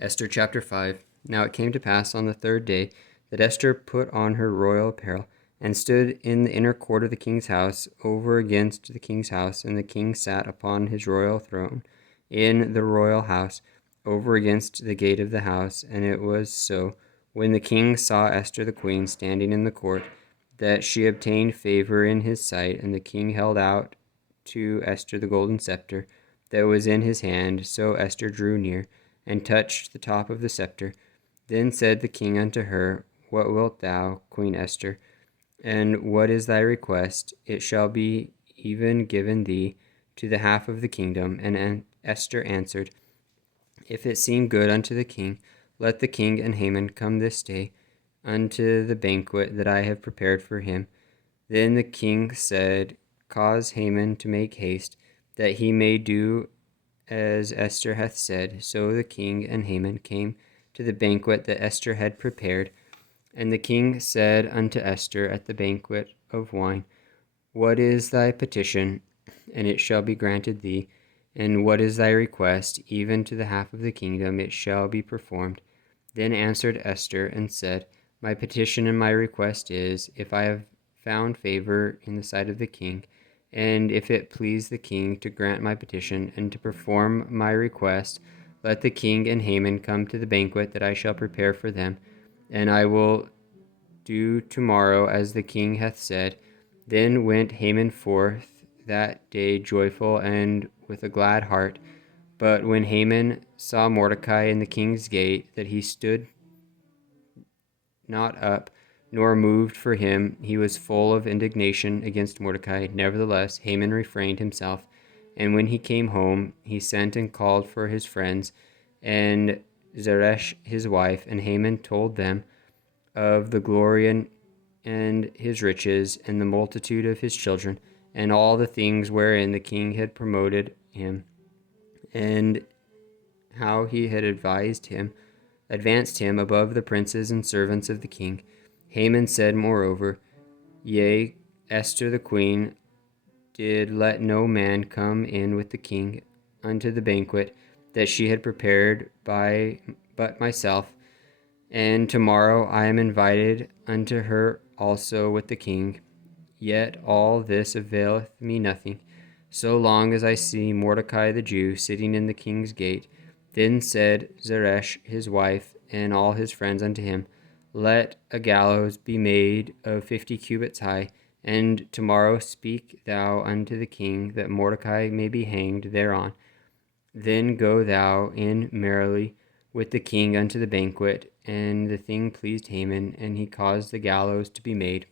Esther chapter 5. Now it came to pass on the third day that Esther put on her royal apparel, and stood in the inner court of the king's house, over against the king's house. And the king sat upon his royal throne in the royal house, over against the gate of the house. And it was so, when the king saw Esther the queen standing in the court, that she obtained favor in his sight. And the king held out to Esther the golden scepter that was in his hand. So Esther drew near, and touched the top of the scepter. Then said the king unto her, What wilt thou, Queen Esther? And what is thy request? It shall be even given thee to the half of the kingdom. And Esther answered, If it seem good unto the king, let the king and Haman come this day unto the banquet that I have prepared for him. Then the king said, Cause Haman to make haste, that he may do as Esther hath said. So the king and Haman came to the banquet that Esther had prepared. And the king said unto Esther at the banquet of wine, What is thy petition? And it shall be granted thee. And what is thy request? Even to the half of the kingdom it shall be performed. Then answered Esther and said, My petition and my request is, if I have found favor in the sight of the king, and if it please the king to grant my petition and to perform my request, let the king and Haman come to the banquet that I shall prepare for them. And I will do tomorrow as the king hath said. Then went Haman forth that day joyful and with a glad heart. But when Haman saw Mordecai in the king's gate, that he stood not up, nor moved for him, he was full of indignation against Mordecai. Nevertheless, Haman refrained himself. And when he came home, he sent and called for his friends, and Zeresh his wife. And Haman told them of the glory and his riches, and the multitude of his children, and all the things wherein the king had promoted him, and how he had advanced him above the princes and servants of the king. Haman said moreover, Yea, Esther the queen did let no man come in with the king unto the banquet that she had prepared but myself. And tomorrow I am invited unto her also with the king. Yet all this availeth me nothing, so long as I see Mordecai the Jew sitting in the king's gate. Then said Zeresh his wife and all his friends unto him, Let a gallows be made of 50 cubits high, and tomorrow speak thou unto the king, that Mordecai may be hanged thereon. Then go thou in merrily with the king unto the banquet. And the thing pleased Haman, and he caused the gallows to be made.